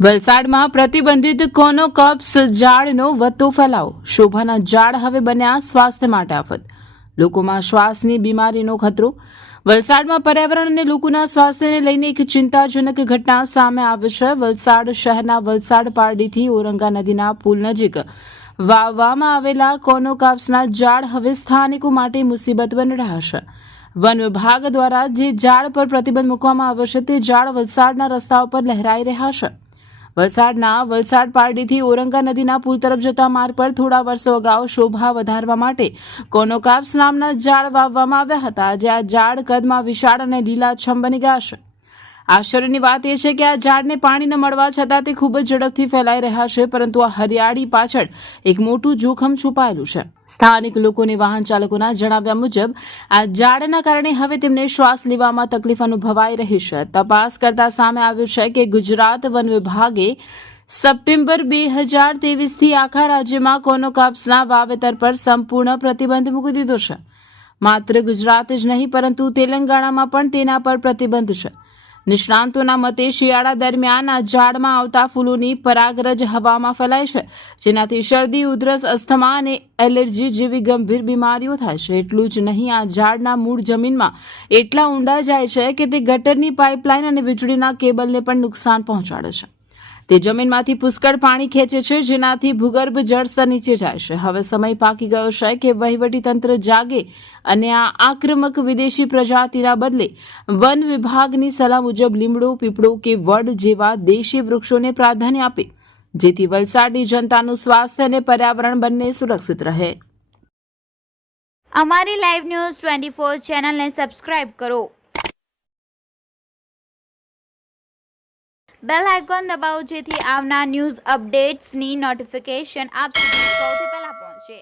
વલસાડમાં પ્રતિબંધિત કોનોકોપ્સ ઝાડનો વધતો ફેલાવો. શોભાના ઝાડ હવે બન્યા સ્વાસ્થ્ય માટે આફત. લોકોમાં શ્વાસની બીમારીનો ખતરો. વલસાડમાં પર્યાવરણ અને લોકોના સ્વાસ્થ્યને લઈને એક ચિંતાજનક ઘટના સામે આવી છે. વલસાડ શહેરના વલસાડ પારડીથી ઓરંગા નદીના પુલ નજીક વાવવામાં આવેલા કોનોકોપ્સના ઝાડ હવે સ્થાનિકો માટે મુસીબત બની રહ્યા છે. વન વિભાગ દ્વારા જે ઝાડ પર પ્રતિબંધ મૂકવામાં આવ્યો છે તે ઝાડ વલસાડના રસ્તાઓ પર લહેરાઈ રહ્યા છે. વલસાડના વલસાડ પારડીથી ઓરંગા નદીના પુલ તરફ જતા માર્ગ પર થોડા વર્ષો અગાઉ શોભા વધારવા માટે કોનોકોપ્સ નામના ઝાડ વાવવામાં આવ્યા હતા. આજે આ ઝાડ કદમાં વિશાળ અને લીલાછમ બની ગયા છે. આશ્ચર્યની વાત એ છે કે આ ઝાડને પાણી ન મળવા છતાં તે ખૂબ જ ઝડપથી ફેલાઈ રહ્યા છે, પરંતુ આ હરિયાળી પાછળ એક મોટું જોખમ છુપાયેલું છે. સ્થાનિક લોકોને વાહન ચાલકોના જણાવ્યા મુજબ આ ઝાડના કારણે હવે તેમને શ્વાસ લેવામાં તકલીફ અનુભવાઈ રહી છે. તપાસ કરતા સામે આવ્યું છે કે ગુજરાત વન વિભાગે સપ્ટેમ્બર 2023થી આખા રાજ્યમાં કોનોકોપ્સના વાવેતર પર સંપૂર્ણ પ્રતિબંધ મૂકી દીધો છે. માત્ર ગુજરાત જ નહીં પરંતુ તેલંગાણામાં પણ તેના પર પ્રતિબંધ છે. નિષ્ણાંતોના મતે શિયાળા દરમિયાન આ ઝાડમાં આવતા ફૂલોની પરાગરજ હવામાં ફેલાય છે, જેનાથી શરદી, ઉધરસ, અસ્થમા અને એલર્જી જેવી ગંભીર બીમારીઓ થાય છે. એટલું જ નહીં, આ ઝાડના મૂળ જમીનમાં એટલા ઊંડા જાય છે કે તે ગટરની પાઇપલાઇન અને વીજળીના કેબલને પણ નુકસાન પહોંચાડે છે. તે જમીનમાંથી પુષ્કળ પાણી ખેંચે છે, જેનાથી ભૂગર્ભ જળસ્તર નીચે જાય છે. હવે સમય પાકી ગયો છે કે વહીવટીતંત્ર જાગે અને આ આક્રમક વિદેશી પ્રજાતિના બદલે વન વિભાગની સલાહ મુજબ લીમડો, પીપળો કે વડ જેવા દેશી વૃક્ષોને પ્રાધાન્ય આપે, જેથી વલસાડની જનતાનું સ્વાસ્થ્ય અને પર્યાવરણ બંને સુરક્ષિત રહે. અમારી લાઈવ ન્યૂઝ 24 ચેનલને સબસ્ક્રાઇબ કરો. બેલ આઇકોન દબાવો જેથી આવનાર ન્યૂઝ અપડેટ્સની નોટિફિકેશન આપ સુધી સૌથી પહેલા પહોંચે.